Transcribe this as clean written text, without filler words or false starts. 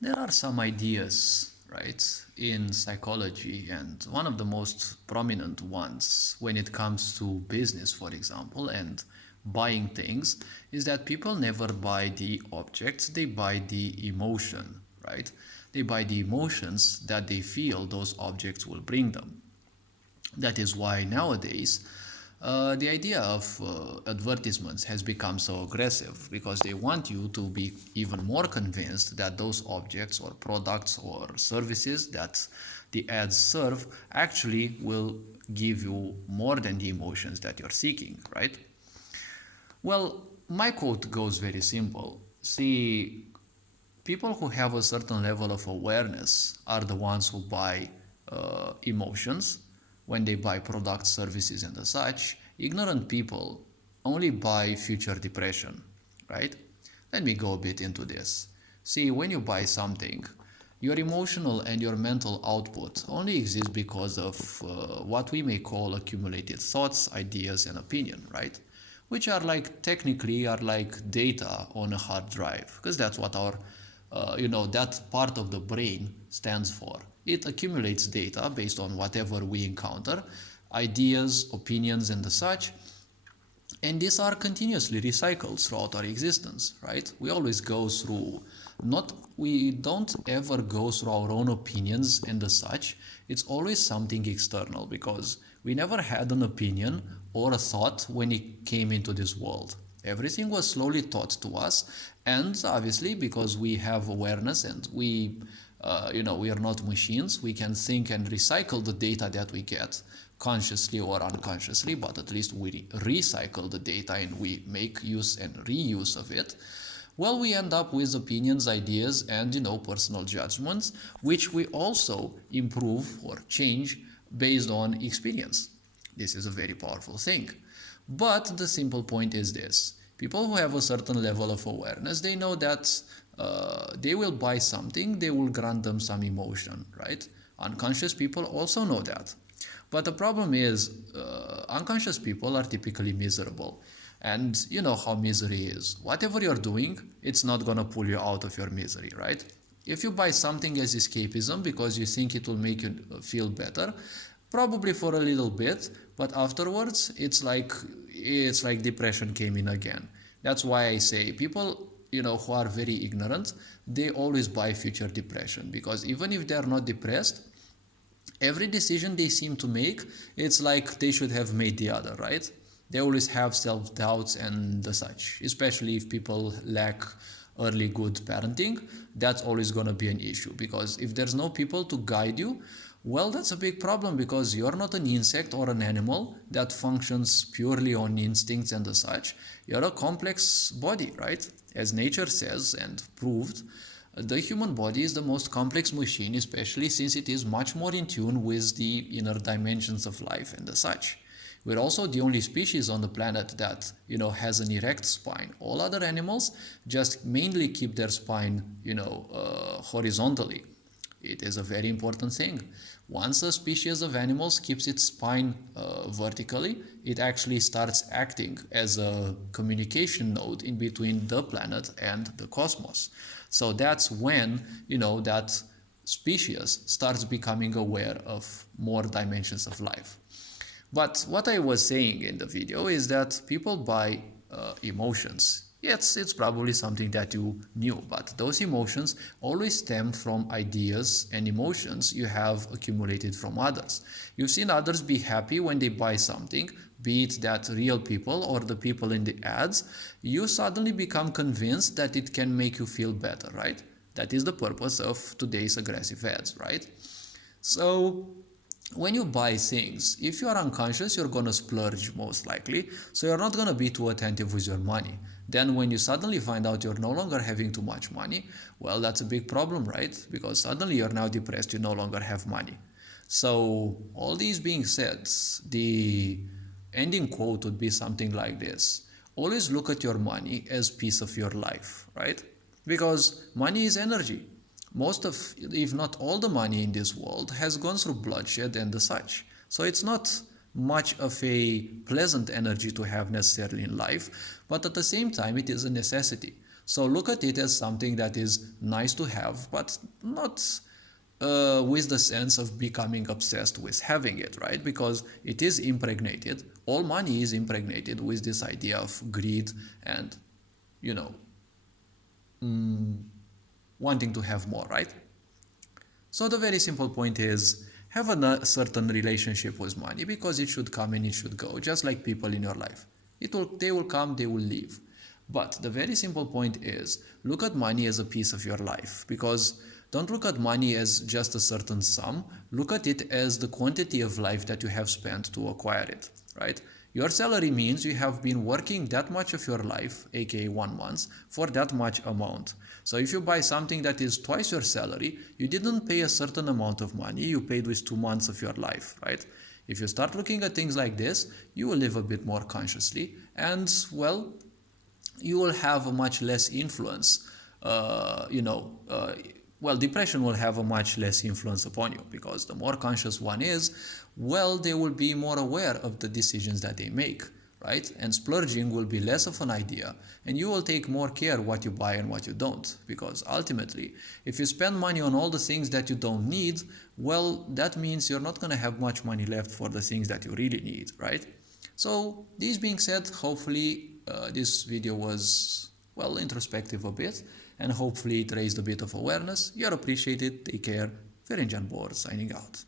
There are some ideas, right, in psychology, and one of the most prominent ones when it comes to business, for example, and buying things is that people never buy the objects, they buy the emotion, right? They buy the emotions that they feel those objects will bring them. That is why nowadays the idea of advertisements has become so aggressive because they want you to be even more convinced that those objects or products or services that the ads serve actually will give you more than the emotions that you're seeking, right? Well, my quote goes very simple. See, people who have a certain level of awareness are the ones who buy emotions when they buy products, services, and such. Ignorant people only buy future depression, right? Let me go a bit into this. See, when you buy something, your emotional and your mental output only exists because of what we may call accumulated thoughts, ideas, and opinion, right? Which are like technically are like data on a hard drive, because that's what our that part of the brain stands for. It accumulates data based on whatever we encounter, ideas, opinions, and the such, and these are continuously recycled throughout our existence, right? We always go through, not we don't ever go through our own opinions and the such. It's always something external because we never had an opinion or a thought when it came into this world. Everything was slowly taught to us, and obviously because we have awareness and we are not machines, we can think and recycle the data that we get consciously or unconsciously, but at least we recycle the data and we make use and reuse of it. Well, we end up with opinions, ideas, and personal judgments, which we also improve or change based on experience. This is a very powerful thing. But the simple point is this: people who have a certain level of awareness, they know that they will buy something, they will grant them some emotion, right? Unconscious people also know that. But the problem is, unconscious people are typically miserable. And you know how misery is. Whatever you're doing, it's not gonna pull you out of your misery, right? If you buy something as escapism because you think it will make you feel better, probably for a little bit, but afterwards it's like depression came in again. That's why I say people, who are very ignorant, they always buy future depression because even if they're not depressed, every decision they seem to make, it's like they should have made the other, right? They always have self-doubts and the such, especially if people lack early good parenting. That's always going to be an issue because if there's no people to guide you, well, that's a big problem because you're not an insect or an animal that functions purely on instincts and the such. You're a complex body, right? As nature says and proved, the human body is the most complex machine, especially since it is much more in tune with the inner dimensions of life and the such. We're also the only species on the planet that, has an erect spine. All other animals just mainly keep their spine, horizontally. It is a very important thing. Once a species of animals keeps its spine vertically, it actually starts acting as a communication node in between the planet and the cosmos. So that's when, that species starts becoming aware of more dimensions of life. But what I was saying in the video is that people buy emotions. Yes, it's probably something that you knew, but those emotions always stem from ideas and emotions you have accumulated from others. You've seen others be happy when they buy something, be it that real people or the people in the ads. You suddenly become convinced that it can make you feel better, right? That is the purpose of today's aggressive ads, right? So when you buy things, if you are unconscious, you're gonna splurge most likely, so you're not gonna be too attentive with your money. Then when you suddenly find out you're no longer having too much money, well, that's a big problem, right? Because suddenly you're now depressed, you no longer have money. So all these being said, the ending quote would be something like this: always look at your money as piece of your life, right? Because money is energy. Most of, if not all, the money in this world has gone through bloodshed and the such. So it's not much of a pleasant energy to have necessarily in life, but at the same time, it is a necessity. So look at it as something that is nice to have, but not with the sense of becoming obsessed with having it, right? Because it is impregnated, all money is impregnated with this idea of greed and, you know, wanting to have more, right? So the very simple point is have a certain relationship with money because it should come and it should go, just like people in your life. They will come, they will leave. But the very simple point is look at money as a piece of your life, because don't look at money as just a certain sum. Look at it as the quantity of life that you have spent to acquire it, right? Your salary means you have been working that much of your life, aka 1 month, for that much amount. So if you buy something that is twice your salary, you didn't pay a certain amount of money, you paid with 2 months of your life, right? If you start looking at things like this, you will live a bit more consciously and, well, you will have a much less influence, depression will have a much less influence upon you, because the more conscious one is, well, they will be more aware of the decisions that they make, right? And splurging will be less of an idea, and you will take more care what you buy and what you don't, because ultimately, if you spend money on all the things that you don't need, well, that means you're not going to have much money left for the things that you really need, right? So, this being said, hopefully this video was, well, introspective a bit, and hopefully it raised a bit of awareness. You're appreciated. Take care. Ferenc Jan Bor signing out.